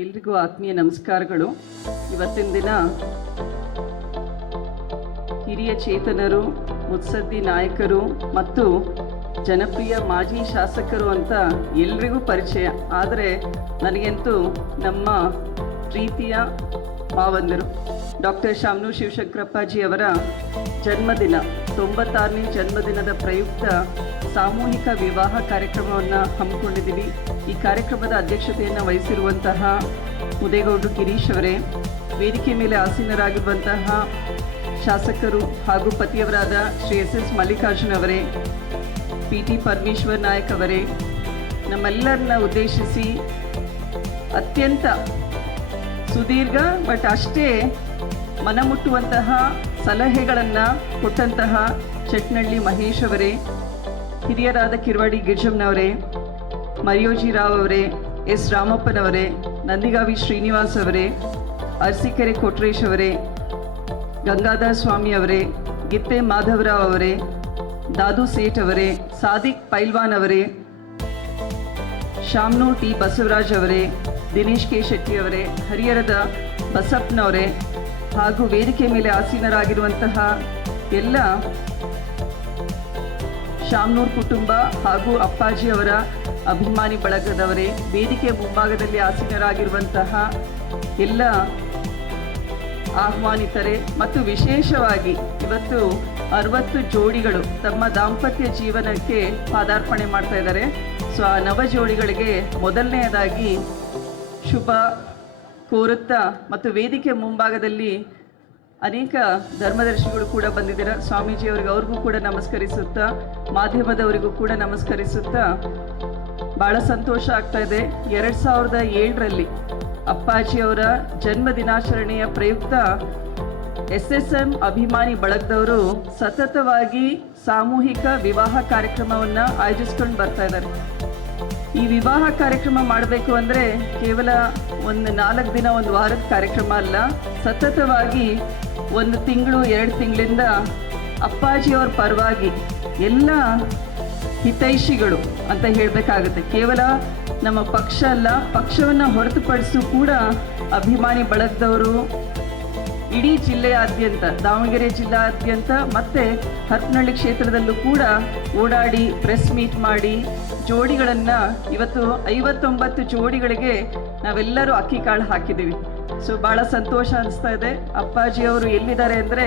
ಎಲ್ರಿಗೂ ಆತ್ಮೀಯ ನಮಸ್ಕಾರಗಳು. ಇವತ್ತಿನ ದಿನ ಹಿರಿಯ ಚೇತನರು, ಮುತ್ಸದ್ದಿ ನಾಯಕರು ಮತ್ತು ಜನಪ್ರಿಯ ಮಾಜಿ ಶಾಸಕರು ಅಂತ ಎಲ್ರಿಗೂ ಪರಿಚಯ. ಆದರೆ ನನಗಂತೂ ನಮ್ಮ ಪ್ರೀತಿಯ ಮಾವಂದರು ಡಾಕ್ಟರ್ ಶಾಮನೂರು ಶಿವಶಂಕರಪ್ಪಾಜಿ ಅವರ ಜನ್ಮದಿನ 96ನೇ ಜನ್ಮದಿನದ ಪ್ರಯುಕ್ತ ಸಾಮೂಹಿಕ ವಿವಾಹ ಕಾರ್ಯಕ್ರಮವನ್ನು ಹಮ್ಮಿಕೊಂಡಿದ್ದೀವಿ. ಈ ಕಾರ್ಯಕ್ರಮದ ಅಧ್ಯಕ್ಷತೆಯನ್ನು ವಹಿಸಿರುವಂತಹ ಮುದೇಗೌಡರು ಗಿರೀಶ್ ಅವರೇ, ವೇದಿಕೆ ಮೇಲೆ ಆಸೀನರಾಗಿರುವಂತಹ ಶಾಸಕರು ಹಾಗೂ ಪತಿಯವರಾದ ಶ್ರೀ ಎಸ್ ಮಲ್ಲಿಕಾರ್ಜುನ್ ಅವರೇ, PT ಪರಮೇಶ್ವರ್ ನಾಯಕ್ ಅವರೇ, ನಮ್ಮೆಲ್ಲರನ್ನ ಉದ್ದೇಶಿಸಿ ಅತ್ಯಂತ ಸುದೀರ್ಘ ಬಟ್ ಅಷ್ಟೇ ಮನಮುಟ್ಟುವಂತಹ ಸಲಹೆಗಳನ್ನು ಕೊಟ್ಟಂತಹ ಚಟ್ನಳ್ಳಿ ಮಹೇಶ್ ಅವರೇ, ಹಿರಿಯರಾದ ಕಿರವಾಡಿ ಗಿರಿಜಮ್ಮನವರೇ, ಮರಿಯೋಜಿ ರಾವ್ ಅವರೇ, ಎಸ್ ರಾಮಪ್ಪನವರೇ, ನಂದಿಗಾವಿ ಶ್ರೀನಿವಾಸ್ ಅವರೇ, ಅರಸೀಕೆರೆ ಕೊಟ್ರೇಶ್ ಅವರೇ, ಗಂಗಾಧರ ಸ್ವಾಮಿ ಅವರೇ, ಗಿತ್ತೆ ಮಾಧವರಾವ್ ಅವರೇ, ದಾದು ಸೇಠ್ ಅವರೇ, ಸಾದಿಕ್ ಪೈಲ್ವಾನ್ ಅವರೇ, ಶಾಮನೂರು ಟಿ ಬಸವರಾಜ್ ಅವರೇ, ದಿನೇಶ್ ಕೆ ಶೆಟ್ಟಿ ಅವರೇ, ಹರಿಹರದ ಬಸಪ್ಪನವರೇ ಹಾಗೂ ವೇದಿಕೆ ಮೇಲೆ ಆಸೀನರಾಗಿರುವಂತಹ ಎಲ್ಲ ಶಾಮನೂರು ಕುಟುಂಬ ಹಾಗೂ ಅಪ್ಪಾಜಿ ಅವರ ಅಭಿಮಾನಿ ಬಳಗದವರೇ, ವೇದಿಕೆ ಮುಂಭಾಗದಲ್ಲಿ ಆಸೀನರಾಗಿರುವಂತಹ ಎಲ್ಲ ಆಹ್ವಾನಿತರೆ ಮತ್ತು ವಿಶೇಷವಾಗಿ ಇವತ್ತು 60 ಜೋಡಿಗಳು ತಮ್ಮ ದಾಂಪತ್ಯ ಜೀವನಕ್ಕೆ ಪಾದಾರ್ಪಣೆ ಮಾಡ್ತಾ ಇದ್ದಾರೆ. ಸೊ ಆ ನವ ಜೋಡಿಗಳಿಗೆ ಮೊದಲನೆಯದಾಗಿ ಶುಭ ಕೋರುತ್ತಾ ಮತ್ತು ವೇದಿಕೆ ಮುಂಭಾಗದಲ್ಲಿ ಅನೇಕ ಧರ್ಮದರ್ಶಿಗಳು ಕೂಡ ಬಂದಿದ್ದಾರೆ. ಸ್ವಾಮೀಜಿಯವರಿಗೆ ಅವ್ರಿಗೂ ಕೂಡ ನಮಸ್ಕರಿಸುತ್ತಾ, ಮಾಧ್ಯಮದವರಿಗೂ ಕೂಡ ನಮಸ್ಕರಿಸುತ್ತಾ ಭಾಳ ಸಂತೋಷ ಆಗ್ತಾ ಇದೆ. 2007ರಲ್ಲಿ ಅಪ್ಪಾಜಿಯವರ ಜನ್ಮ ದಿನಾಚರಣೆಯ ಪ್ರಯುಕ್ತ SSM ಅಭಿಮಾನಿ ಬಳಗದವರು ಸತತವಾಗಿ ಸಾಮೂಹಿಕ ವಿವಾಹ ಕಾರ್ಯಕ್ರಮವನ್ನು ಆಯೋಜಿಸ್ಕೊಂಡು ಬರ್ತಾ ಇದ್ದಾರೆ. ಈ ವಿವಾಹ ಕಾರ್ಯಕ್ರಮ ಮಾಡಬೇಕು ಅಂದರೆ ಕೇವಲ ಒಂದು 4 ದಿನ, ಒಂದು ವಾರದ ಕಾರ್ಯಕ್ರಮ ಅಲ್ಲ, ಸತತವಾಗಿ 1 ತಿಂಗಳು 2 ತಿಂಗಳಿಂದ ಅಪ್ಪಾಜಿಯವ್ರ ಪರವಾಗಿ ಎಲ್ಲ ಹಿತೈಷಿಗಳು ಅಂತ ಹೇಳಬೇಕಾಗುತ್ತೆ. ಕೇವಲ ನಮ್ಮ ಪಕ್ಷ ಅಲ್ಲ, ಪಕ್ಷವನ್ನು ಹೊರತುಪಡಿಸು ಕೂಡ ಅಭಿಮಾನಿ ಬಳಗದವರು ಇಡೀ ಜಿಲ್ಲೆಯಾದ್ಯಂತ, ದಾವಣಗೆರೆ ಜಿಲ್ಲಾದ್ಯಂತ ಮತ್ತು ಹರಪನಹಳ್ಳಿ ಕ್ಷೇತ್ರದಲ್ಲೂ ಕೂಡ ಓಡಾಡಿ ಪ್ರೆಸ್ ಮೀಟ್ ಮಾಡಿ ಜೋಡಿಗಳನ್ನು ಇವತ್ತು 59 ಜೋಡಿಗಳಿಗೆ ನಾವೆಲ್ಲರೂ ಅಕ್ಕಿ ಕಾಳು ಹಾಕಿದ್ದೀವಿ. ಸೊ ಭಾಳ ಸಂತೋಷ ಅನಿಸ್ತಾ ಇದೆ. ಅಪ್ಪಾಜಿಯವರು ಎಲ್ಲಿದ್ದಾರೆ ಅಂದರೆ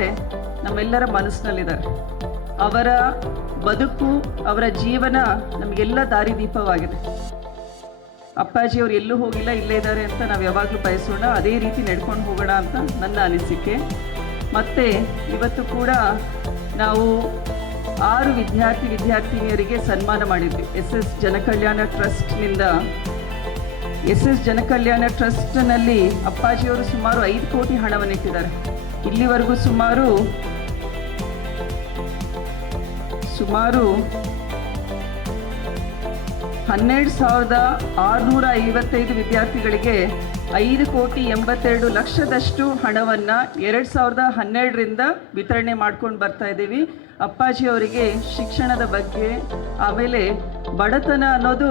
ನಮ್ಮೆಲ್ಲರ ಮನಸ್ಸಿನಲ್ಲಿದ್ದಾರೆ. ಅವರ ಬದುಕು, ಅವರ ಜೀವನ ನಮಗೆಲ್ಲ ದಾರಿದೀಪವಾಗಿದೆ. ಅಪ್ಪಾಜಿಯವರು ಎಲ್ಲೂ ಹೋಗಿಲ್ಲ, ಇಲ್ಲೇ ಇದ್ದಾರೆ ಅಂತ ನಾವು ಯಾವಾಗಲೂ ಬಯಸೋಣ, ಅದೇ ರೀತಿ ನಡ್ಕೊಂಡು ಹೋಗೋಣ ಅಂತ ನನ್ನ ಅನಿಸಿಕೆ. ಮತ್ತು ಇವತ್ತು ಕೂಡ ನಾವು 6 ವಿದ್ಯಾರ್ಥಿನಿಯರಿಗೆ ಸನ್ಮಾನ ಮಾಡಿದ್ವಿ. SS ಜನಕಲ್ಯಾಣ ಟ್ರಸ್ಟ್ನಿಂದ. SS ಜನಕಲ್ಯಾಣ ಟ್ರಸ್ಟ್ನಲ್ಲಿ ಅಪ್ಪಾಜಿಯವರು ಸುಮಾರು 5 ಕೋಟಿ ಹಣವನ್ನು ಇಟ್ಟಿದ್ದಾರೆ. ಇಲ್ಲಿವರೆಗೂ ಸುಮಾರು 12,655 ವಿದ್ಯಾರ್ಥಿಗಳಿಗೆ 5,82,00,000 ಹಣವನ್ನು 2012ರಿಂದ ವಿತರಣೆ ಮಾಡ್ಕೊಂಡು ಬರ್ತಾ ಇದ್ದೀವಿ. ಅಪ್ಪಾಜಿಯವರಿಗೆ ಶಿಕ್ಷಣದ ಬಗ್ಗೆ, ಆಮೇಲೆ ಬಡತನ ಅನ್ನೋದು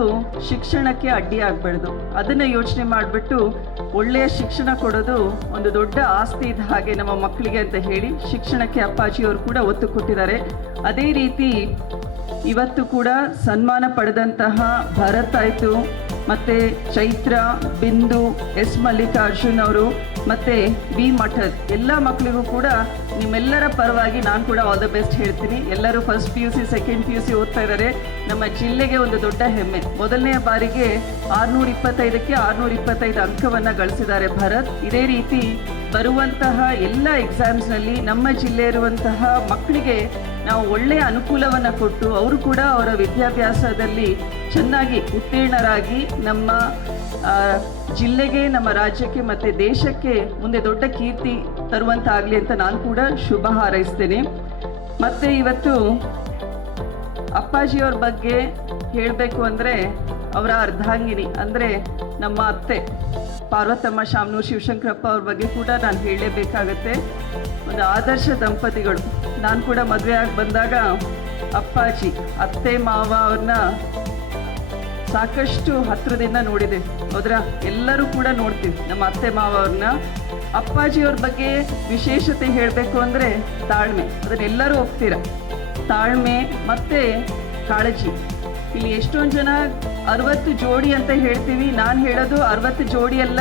ಶಿಕ್ಷಣಕ್ಕೆ ಅಡ್ಡಿ ಆಗಬಾರ್ದು, ಅದನ್ನು ಯೋಚನೆ ಮಾಡಿಬಿಟ್ಟು ಒಳ್ಳೆಯ ಶಿಕ್ಷಣ ಕೊಡೋದು ಒಂದು ದೊಡ್ಡ ಆಸ್ತಿ ಇದ್ದ ಹಾಗೆ ನಮ್ಮ ಮಕ್ಕಳಿಗೆ ಅಂತ ಹೇಳಿ ಶಿಕ್ಷಣಕ್ಕೆ ಅಪ್ಪಾಜಿಯವರು ಕೂಡ ಒತ್ತು ಕೊಟ್ಟಿದ್ದಾರೆ. ಅದೇ ರೀತಿ ಇವತ್ತು ಕೂಡ ಸನ್ಮಾನ ಪಡೆದಂತಹ ಭರತ್ ಆಯಿತು, ಮತ್ತು ಚೈತ್ರ, ಬಿಂದು, ಎಸ್ ಮಲ್ಲಿಕಾರ್ಜುನ್ ಅವರು ಮತ್ತು ವಿ ಮಠದ್ ಎಲ್ಲ ಮಕ್ಕಳಿಗೂ ಕೂಡ ನಿಮ್ಮೆಲ್ಲರ ಪರವಾಗಿ ನಾನು ಕೂಡ ಆಲ್ ದ ಬೆಸ್ಟ್ ಹೇಳ್ತೀನಿ. ಎಲ್ಲರೂ ಫಸ್ಟ್ PUC, ಸೆಕೆಂಡ್ PUC ಓದ್ತಾ ಇದ್ದಾರೆ. ನಮ್ಮ ಜಿಲ್ಲೆಗೆ ಒಂದು ದೊಡ್ಡ ಹೆಮ್ಮೆ. ಮೊದಲನೆಯ ಬಾರಿಗೆ 625ಕ್ಕೆ 625 ಅಂಕವನ್ನು ಗಳಿಸಿದ್ದಾರೆ ಭರತ್. ಇದೇ ರೀತಿ ಬರುವಂತಹ ಎಲ್ಲ ಎಕ್ಸಾಮ್ಸ್ನಲ್ಲಿ ನಮ್ಮ ಜಿಲ್ಲೆ ಇರುವಂತಹ ಮಕ್ಕಳಿಗೆ ನಾವು ಒಳ್ಳೆಯ ಅನುಕೂಲವನ್ನು ಕೊಟ್ಟು ಅವರು ಕೂಡ ಅವರ ವಿದ್ಯಾಭ್ಯಾಸದಲ್ಲಿ ಚೆನ್ನಾಗಿ ಉತ್ತೀರ್ಣರಾಗಿ ನಮ್ಮ ಜಿಲ್ಲೆಗೆ, ನಮ್ಮ ರಾಜ್ಯಕ್ಕೆ ಮತ್ತು ದೇಶಕ್ಕೆ ಮುಂದೆ ದೊಡ್ಡ ಕೀರ್ತಿ ತರುವಂತಾಗಲಿ ಅಂತ ನಾನು ಕೂಡ ಶುಭ ಹಾರೈಸ್ತೇನೆ. ಮತ್ತು ಇವತ್ತು ಅಪ್ಪಾಜಿಯವ್ರ ಬಗ್ಗೆ ಹೇಳಬೇಕು ಅಂದರೆ ಅವರ ಅರ್ಧಾಂಗಿನಿ ಅಂದರೆ ನಮ್ಮ ಅತ್ತೆ ಪಾರ್ವತಮ್ಮ ಶಾಮನೂರು ಶಿವಶಂಕರಪ್ಪ ಅವ್ರ ಬಗ್ಗೆ ಕೂಡ ನಾನು ಹೇಳಲೇಬೇಕಾಗತ್ತೆ. ಒಂದು ಆದರ್ಶ ದಂಪತಿಗಳು. ನಾನು ಕೂಡ ಮದುವೆ ಆಗಿ ಬಂದಾಗ ಅಪ್ಪಾಜಿ, ಅತ್ತೆ ಮಾವ ಅವ್ರನ್ನ ಸಾಕಷ್ಟು ಹತ್ತಿರದಿಂದ ನೋಡಿದ್ದೀವಿ. ಹೌದ್ರಾ? ಎಲ್ಲರೂ ಕೂಡ ನೋಡ್ತೀವಿ ನಮ್ಮ ಅತ್ತೆ ಮಾವ ಅವ್ರನ್ನ. ಅಪ್ಪಾಜಿಯವ್ರ ಬಗ್ಗೆ ವಿಶೇಷತೆ ಹೇಳಬೇಕು ಅಂದರೆ ತಾಳ್ಮೆ. ಅದನ್ನೆಲ್ಲರೂ ಒಪ್ತೀರ. ತಾಳ್ಮೆ ಮತ್ತು ಕಾಳಜಿ. ಇಲ್ಲಿ ಎಷ್ಟೊಂದು ಜನ 60 ಜೋಡಿ ಅಂತ ಹೇಳ್ತೀವಿ. ನಾನು ಹೇಳೋದು 60 ಜೋಡಿ ಅಲ್ಲ,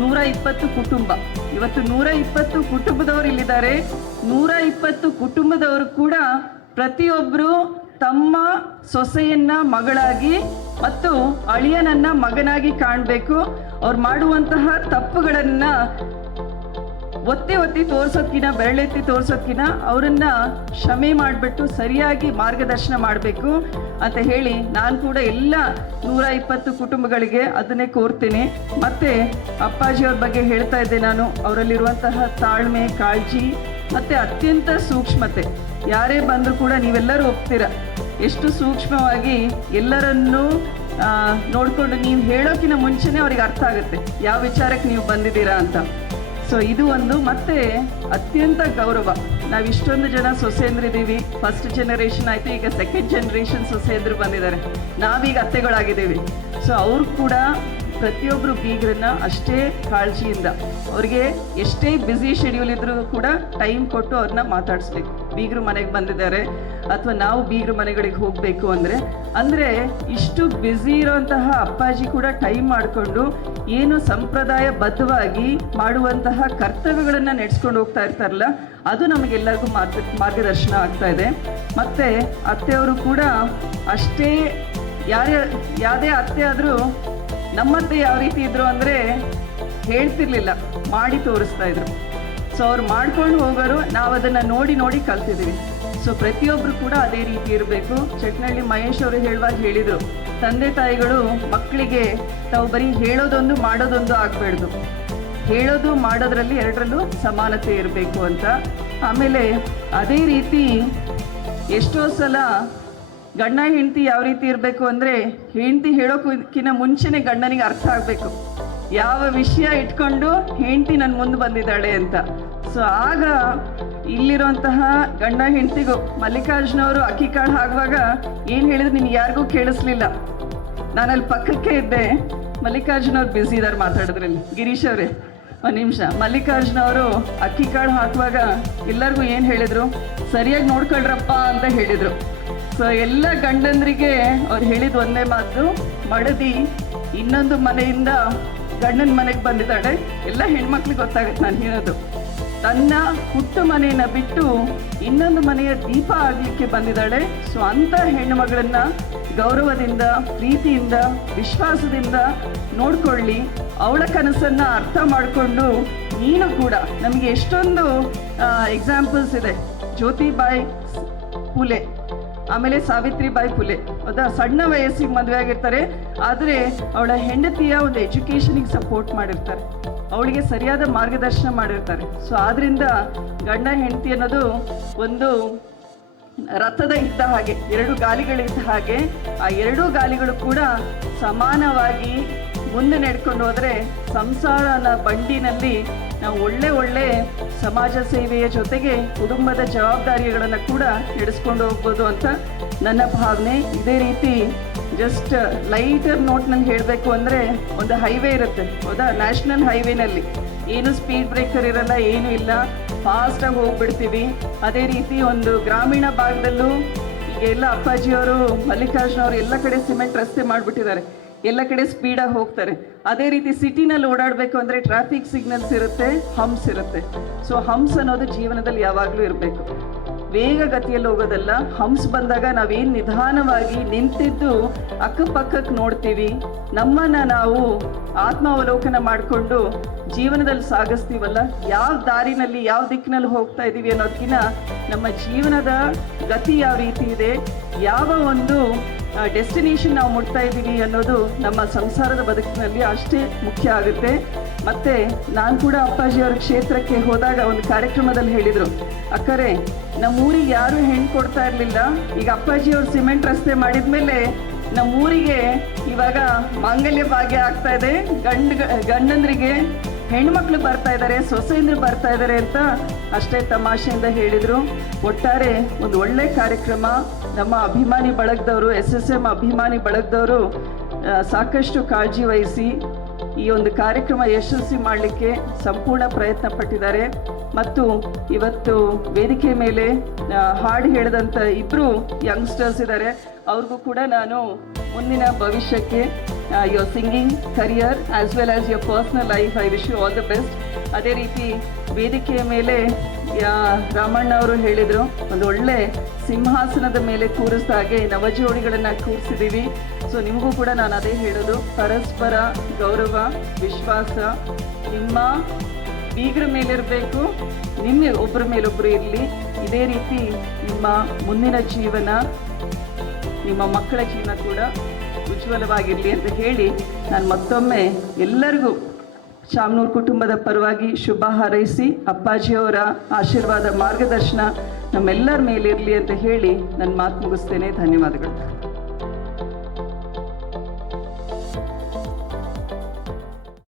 120 ಕುಟುಂಬ. ಇವತ್ತು 120 ಕುಟುಂಬದವರು ಇಲ್ಲಿದ್ದಾರೆ. 120 ಕುಟುಂಬದವರು ಕೂಡ ಪ್ರತಿಯೊಬ್ಬರು ತಮ್ಮ ಸೊಸೆಯನ್ನ ಮಗಳಾಗಿ ಮತ್ತು ಅಳಿಯನನ್ನ ಮಗನಾಗಿ ಕಾಣಬೇಕು. ಅವ್ರು ಮಾಡುವಂತಹ ತಪ್ಪುಗಳನ್ನು ಒತ್ತಿ ತೋರ್ಸೋದ್ಕಿನ, ಬೆರಳೆತ್ತಿ ತೋರ್ಸೋದ್ಕಿನ ಅವರನ್ನ ಕ್ಷಮೆ ಮಾಡಿಬಿಟ್ಟು ಸರಿಯಾಗಿ ಮಾರ್ಗದರ್ಶನ ಮಾಡಬೇಕು ಅಂತ ಹೇಳಿ ನಾನು ಕೂಡ ಎಲ್ಲ 120 ಕುಟುಂಬಗಳಿಗೆ ಅದನ್ನೇ ಕೋರ್ತೀನಿ. ಮತ್ತು ಅಪ್ಪಾಜಿಯವ್ರ ಬಗ್ಗೆ ಹೇಳ್ತಾ ಇದ್ದೆ ನಾನು. ಅವರಲ್ಲಿರುವಂತಹ ತಾಳ್ಮೆ, ಕಾಳಜಿ ಮತ್ತು ಅತ್ಯಂತ ಸೂಕ್ಷ್ಮತೆ. ಯಾರೇ ಬಂದರೂ ಕೂಡ ನೀವೆಲ್ಲರೂ ಒಪ್ತೀರ ಎಷ್ಟು ಸೂಕ್ಷ್ಮವಾಗಿ ಎಲ್ಲರನ್ನೂ ನೋಡಿಕೊಂಡು ನೀವು ಹೇಳೋಕ್ಕಿಂತ ಮುಂಚೆನೇ ಅವ್ರಿಗೆ ಅರ್ಥ ಆಗುತ್ತೆ ಯಾವ ವಿಚಾರಕ್ಕೆ ನೀವು ಬಂದಿದ್ದೀರಾ ಅಂತ. ಸೊ ಇದು ಒಂದು. ಮತ್ತು ಅತ್ಯಂತ ಗೌರವ. ನಾವು ಇಷ್ಟೊಂದು ಜನ ಸೊಸೆಯಂದ್ರಿದ್ದೀವಿ. ಫಸ್ಟ್ ಜನರೇಷನ್ ಆಯಿತು, ಈಗ ಸೆಕೆಂಡ್ ಜನರೇಷನ್ ಸೊಸೆಯಂದ್ರು ಬಂದಿದ್ದಾರೆ. ನಾವೀಗ ಅತ್ತೆಗಳಾಗಿದ್ದೀವಿ. ಸೊ ಅವ್ರು ಕೂಡ ಪ್ರತಿಯೊಬ್ಬರು ಬೀಗರನ್ನ ಅಷ್ಟೇ ಕಾಳಜಿಯಿಂದ, ಅವ್ರಿಗೆ ಎಷ್ಟೇ ಬ್ಯುಸಿ ಶೆಡ್ಯೂಲ್ ಇದ್ರೂ ಕೂಡ ಟೈಮ್ ಕೊಟ್ಟು ಅವ್ರನ್ನ ಮಾತಾಡಿಸ್ಬೇಕು. ಬೀಗರು ಮನೆಗೆ ಬಂದಿದ್ದಾರೆ ಅಥವಾ ನಾವು ಬೀಗರು ಮನೆಗಳಿಗೆ ಹೋಗಬೇಕು ಅಂದರೆ ಇಷ್ಟು ಬ್ಯುಸಿ ಇರೋಂತಹ ಅಪ್ಪಾಜಿ ಕೂಡ ಟೈಮ್ ಮಾಡಿಕೊಂಡು ಏನು ಸಂಪ್ರದಾಯಬದ್ಧವಾಗಿ ಮಾಡುವಂತಹ ಕರ್ತವ್ಯಗಳನ್ನು ನಡೆಸ್ಕೊಂಡು ಹೋಗ್ತಾ ಇರ್ತಾರಲ್ಲ, ಅದು ನಮಗೆಲ್ಲರಿಗೂ ಮಾರ್ಗದರ್ಶನ ಆಗ್ತಾ ಇದೆ. ಮತ್ತು ಅತ್ತೆಯವರು ಕೂಡ ಅಷ್ಟೇ. ಯಾವುದೇ ಅತ್ತೆ ಆದರೂ ನಮ್ಮತ್ತೆ ಯಾವ ರೀತಿ ಇದ್ರು ಅಂದರೆ ಹೇಳ್ತಿರ್ಲಿಲ್ಲ, ಮಾಡಿ ತೋರಿಸ್ತಾ ಇದ್ರು. ಸೊ ಅವ್ರು ಮಾಡ್ಕೊಂಡು ಹೋಗೋರು, ನಾವು ಅದನ್ನು ನೋಡಿ ಕಲ್ತಿದ್ದೀವಿ. ಸೊ ಪ್ರತಿಯೊಬ್ಬರು ಕೂಡ ಅದೇ ರೀತಿ ಇರಬೇಕು. ಚಟ್ನಳ್ಳಿ ಮಹೇಶ್ ಅವರು ಹೇಳುವಾಗ ಹೇಳಿದರು, ತಂದೆ ತಾಯಿಗಳು ಮಕ್ಕಳಿಗೆ ತಾವು ಬರೀ ಹೇಳೋದೊಂದು ಮಾಡೋದೊಂದು ಆಗಬೇಡ್ದು, ಹೇಳೋದು ಮಾಡೋದ್ರಲ್ಲಿ ಎರಡರಲ್ಲೂ ಸಮಾನತೆ ಇರಬೇಕು ಅಂತ. ಆಮೇಲೆ ಅದೇ ರೀತಿ ಎಷ್ಟೋ ಸಲ ಗಂಡ ಹೆಂಡತಿ ಯಾವ ರೀತಿ ಇರಬೇಕು ಅಂದರೆ, ಹೆಂಡತಿ ಹೇಳೋಕ್ಕಿಂತ ಮುಂಚೆನೇ ಗಂಡನಿಗೆ ಅರ್ಥ ಆಗಬೇಕು ಯಾವ ವಿಷಯ ಇಟ್ಕೊಂಡು ಹೆಂಡತಿ ನನ್ನ ಮುಂದೆ ಬಂದಿದ್ದಾಳೆ ಅಂತ. ಸೊ ಆಗ ಇಲ್ಲಿರುವಂತಹ ಗಂಡ ಹೆಂಡತಿಗೂ, ಮಲ್ಲಿಕಾರ್ಜುನವರು ಅಕ್ಕಿ ಕಾಳು ಹಾಕುವಾಗ ಏನು ಹೇಳಿದ್ರು ನಿನಗೆ ಯಾರಿಗೂ ಕೇಳಿಸ್ಲಿಲ್ಲ. ನಾನಲ್ಲಿ ಪಕ್ಕಕ್ಕೆ ಇದ್ದೆ. ಮಲ್ಲಿಕಾರ್ಜುನವ್ರು ಬ್ಯುಸಿ ಇದ್ದಾರೆ ಮಾತಾಡೋದ್ರಲ್ಲಿ. ಗಿರೀಶ್ ಅವರೇ ಒಂದು ನಿಮಿಷ. ಮಲ್ಲಿಕಾರ್ಜುನವರು ಅಕ್ಕಿ ಕಾಳು ಹಾಕುವಾಗ ಎಲ್ಲರಿಗೂ ಏನು ಹೇಳಿದರು, ಸರಿಯಾಗಿ ನೋಡ್ಕೊಳ್ರಪ್ಪ ಅಂತ ಹೇಳಿದರು. ಸೊ ಎಲ್ಲ ಗಂಡಂದ್ರಿಗೆ ಅವ್ರು ಹೇಳಿದ ಒಂದೇ ಮಾತು, ಮಡದಿ ಇನ್ನೊಂದು ಮನೆಯಿಂದ ಗಂಡನ ಮನೆಗೆ ಬಂದಿದ್ದಾಳೆ. ಎಲ್ಲ ಹೆಣ್ಮಕ್ಳಿಗೆ ಗೊತ್ತಾಗುತ್ತೆ ನಾನು ಹೇಳೋದು. ತನ್ನ ಹುಟ್ಟು ಮನೆಯನ್ನು ಬಿಟ್ಟು ಇನ್ನೊಂದು ಮನೆಯ ದೀಪ ಆಗಲಿಕ್ಕೆ ಬಂದಿದ್ದಾಳೆ. ಸೊ ಅಂಥ ಹೆಣ್ಣುಮಗಳನ್ನ ಗೌರವದಿಂದ, ಪ್ರೀತಿಯಿಂದ, ವಿಶ್ವಾಸದಿಂದ ನೋಡ್ಕೊಳ್ಳಿ. ಅವಳ ಕನಸನ್ನು ಅರ್ಥ ಮಾಡಿಕೊಂಡು ನೀನು ಕೂಡ, ನಮಗೆ ಎಷ್ಟೊಂದು ಎಕ್ಸಾಂಪಲ್ಸ್ ಇದೆ. ಜ್ಯೋತಿಬಾಯಿ ಫುಲೆ, ಆಮೇಲೆ ಸಾವಿತ್ರಿಬಾಯಿ ಫುಲೆ. ಹೌದಾ? ಸಣ್ಣ ವಯಸ್ಸಿಗೆ ಮದುವೆ ಆಗಿರ್ತಾರೆ, ಆದರೆ ಅವಳ ಹೆಂಡತಿಯ ಒಂದು ಎಜುಕೇಷನಿಗೆ ಸಪೋರ್ಟ್ ಮಾಡಿರ್ತಾರೆ, ಅವಳಿಗೆ ಸರಿಯಾದ ಮಾರ್ಗದರ್ಶನ ಮಾಡಿರ್ತಾರೆ. ಸೊ ಆದ್ದರಿಂದ ಗಂಡ ಹೆಂಡತಿ ಅನ್ನೋದು ಒಂದು ರಥದ ಇದ್ದ ಹಾಗೆ, 2 ಗಾಲಿಗಳಿದ್ದ ಹಾಗೆ. ಆ 2 ಗಾಲಿಗಳು ಕೂಡ ಸಮಾನವಾಗಿ ಮುಂದೆ ನಡ್ಕೊಂಡು ಹೋದರೆ ಸಂಸಾರನ ಬಂಡಿನಲ್ಲಿ ನಾವು ಒಳ್ಳೆ ಸಮಾಜ ಸೇವೆಯ ಜೊತೆಗೆ ಕುಟುಂಬದ ಜವಾಬ್ದಾರಿಗಳನ್ನು ಕೂಡ ನಡೆಸ್ಕೊಂಡು ಹೋಗ್ಬೋದು ಅಂತ ನನ್ನ ಭಾವನೆ. ಇದೇ ರೀತಿ ಜಸ್ಟ್ ಲೈಟರ್ ನೋಟ್ನಲ್ಲಿ ಹೇಳಬೇಕು ಅಂದರೆ, ಒಂದು ಹೈವೇ ಇರುತ್ತೆ, ಹೌದಾ? ನ್ಯಾಷನಲ್ ಹೈವೇನಲ್ಲಿ ಏನು ಸ್ಪೀಡ್ ಬ್ರೇಕರ್ ಇರಲ್ಲ, ಏನೂ ಇಲ್ಲ, ಫಾಸ್ಟಾಗಿ ಹೋಗ್ಬಿಡ್ತೀವಿ. ಅದೇ ರೀತಿ ಒಂದು ಗ್ರಾಮೀಣ ಭಾಗದಲ್ಲೂ ಈಗ ಎಲ್ಲ ಅಪ್ಪಾಜಿಯವರು, ಮಲ್ಲಿಕಾರ್ಜುನವರು ಎಲ್ಲ ಕಡೆ ಸಿಮೆಂಟ್ ರಸ್ತೆ ಮಾಡಿಬಿಟ್ಟಿದ್ದಾರೆ, ಎಲ್ಲ ಕಡೆ ಸ್ಪೀಡಾಗಿ ಹೋಗ್ತಾರೆ. ಅದೇ ರೀತಿ ಸಿಟಿನಲ್ಲಿ ಓಡಾಡಬೇಕು ಅಂದರೆ ಟ್ರಾಫಿಕ್ ಸಿಗ್ನಲ್ಸ್ ಇರುತ್ತೆ, ಹಂಪ್ಸ್ ಇರುತ್ತೆ. ಸೊ ಹಂಪ್ಸ್ ಅನ್ನೋದು ಜೀವನದಲ್ಲಿ ಯಾವಾಗಲೂ ಇರಬೇಕು. ವೇಗಗತಿಯಲ್ಲಿ ಹೋಗೋದಲ್ಲ. ಹಂಪ್ಸ್ ಬಂದಾಗ ನಾವೇನು ನಿಧಾನವಾಗಿ ನಿಂತಿದ್ದು ಅಕ್ಕಪಕ್ಕಕ್ಕೆ ನೋಡ್ತೀವಿ, ನಮ್ಮನ್ನು ನಾವು ಆತ್ಮಾವಲೋಕನ ಮಾಡಿಕೊಂಡು ಜೀವನದಲ್ಲಿ ಸಾಗಿಸ್ತೀವಲ್ಲ, ಯಾವ ದಾರಿನಲ್ಲಿ, ಯಾವ ದಿಕ್ಕಿನಲ್ಲಿ ಹೋಗ್ತಾ ಇದ್ದೀವಿ ಅನ್ನೋದಕ್ಕಿಂತ ನಮ್ಮ ಜೀವನದ ಗತಿ ಯಾವ ರೀತಿ ಇದೆ, ಯಾವ ಒಂದು ಡೆಸ್ಟಿನೇಷನ್ ನಾವು ಮುಟ್ತಾ ಇದ್ದೀವಿ ಅನ್ನೋದು ನಮ್ಮ ಸಂಸಾರದ ಬದುಕಿನಲ್ಲಿ ಅಷ್ಟೇ ಮುಖ್ಯ ಆಗುತ್ತೆ. ಮತ್ತು ನಾನು ಕೂಡ ಅಪ್ಪಾಜಿಯವರ ಕ್ಷೇತ್ರಕ್ಕೆ ಹೋದಾಗ ಒಂದು ಕಾರ್ಯಕ್ರಮದಲ್ಲಿ ಹೇಳಿದರು, ಅಕ್ಕರೆ ನಮ್ಮೂರಿಗೆ ಯಾರೂ ಹೆಣ್ಣು ಕೊಡ್ತಾ ಇರಲಿಲ್ಲ, ಈಗ ಅಪ್ಪಾಜಿಯವರು ಸಿಮೆಂಟ್ ರಸ್ತೆ ಮಾಡಿದ ಮೇಲೆ ನಮ್ಮೂರಿಗೆ ಇವಾಗ ಮಾಂಗಲ್ಯ ಭಾಗ್ಯ ಆಗ್ತಾ ಇದೆ, ಗಂಡಂದ್ರಿಗೆ ಹೆಣ್ಮಕ್ಳು ಬರ್ತಾ ಇದ್ದಾರೆ, ಸೊಸೆಯಂದ್ರು ಬರ್ತಾ ಇದ್ದಾರೆ ಅಂತ ಅಷ್ಟೇ ತಮಾಷೆಯಿಂದ ಹೇಳಿದರು. ಒಟ್ಟಾರೆ ಒಂದು ಒಳ್ಳೆ ಕಾರ್ಯಕ್ರಮ. ನಮ್ಮ ಅಭಿಮಾನಿ ಬಳಗದವರು, SSM ಅಭಿಮಾನಿ ಬಳಗದವರು ಸಾಕಷ್ಟು ಕಾಳಜಿ ವಹಿಸಿ ಈ ಒಂದು ಕಾರ್ಯಕ್ರಮ ಯಶಸ್ವಿ ಮಾಡಲಿಕ್ಕೆ ಸಂಪೂರ್ಣ ಪ್ರಯತ್ನ ಪಟ್ಟಿದ್ದಾರೆ. ಮತ್ತು ಇವತ್ತು ವೇದಿಕೆ ಮೇಲೆ ಹಾಡು ಹೇಳಿದಂಥ ಇಬ್ಬರು ಯಂಗ್ಸ್ಟರ್ಸ್ ಇದ್ದಾರೆ. ಅವ್ರಿಗೂ ಕೂಡ ನಾನು ಮುಂದಿನ ಭವಿಷ್ಯಕ್ಕೆ your singing career as well as your personal life I wish you all the best. ಅದೇ ರೀತಿ ವೇದಿಕೆಯ ಮೇಲೆ ರಾಮಣ್ಣ ಅವರು ಹೇಳಿದರು, ಒಂದು ಒಳ್ಳೆ ಸಿಂಹಾಸನದ ಮೇಲೆ ಕೂರಿಸಿದ ಹಾಗೆ ನವಜೋಡಿಗಳನ್ನು ಕೂರಿಸಿದ್ದೀವಿ. ಸೊ ನಿಮಗೂ ಕೂಡ ನಾನು ಅದೇ ಹೇಳೋದು, ಪರಸ್ಪರ ಗೌರವ ವಿಶ್ವಾಸ ನಿಮ್ಮ ಬೀಗರ ಮೇಲಿರಬೇಕು, ನಿಮ್ಮ ಒಬ್ಬರ ಮೇಲೊಬ್ಬರು ಇರಲಿ. ಇದೇ ರೀತಿ ನಿಮ್ಮ ಮುಂದಿನ ಜೀವನ, ನಿಮ್ಮ ಮಕ್ಕಳ ಜೀವನ ಕೂಡ ಉಜ್ವಲವಾಗಿರಲಿ ಅಂತ ಹೇಳಿ ನಾನು ಮತ್ತೊಮ್ಮೆ ಎಲ್ಲರಿಗೂ ಶಾಮನೂರು ಕುಟುಂಬದ ಪರವಾಗಿ ಶುಭ ಹಾರೈಸಿ ಅಪ್ಪಾಜಿಯವರ ಆಶೀರ್ವಾದ ಮಾರ್ಗದರ್ಶನ ನಮ್ಮೆಲ್ಲರ ಮೇಲಿರಲಿ ಅಂತ ಹೇಳಿ ನನ್ನ ಮಾತು ಮುಗಿಸ್ತೇನೆ. ಧನ್ಯವಾದಗಳು.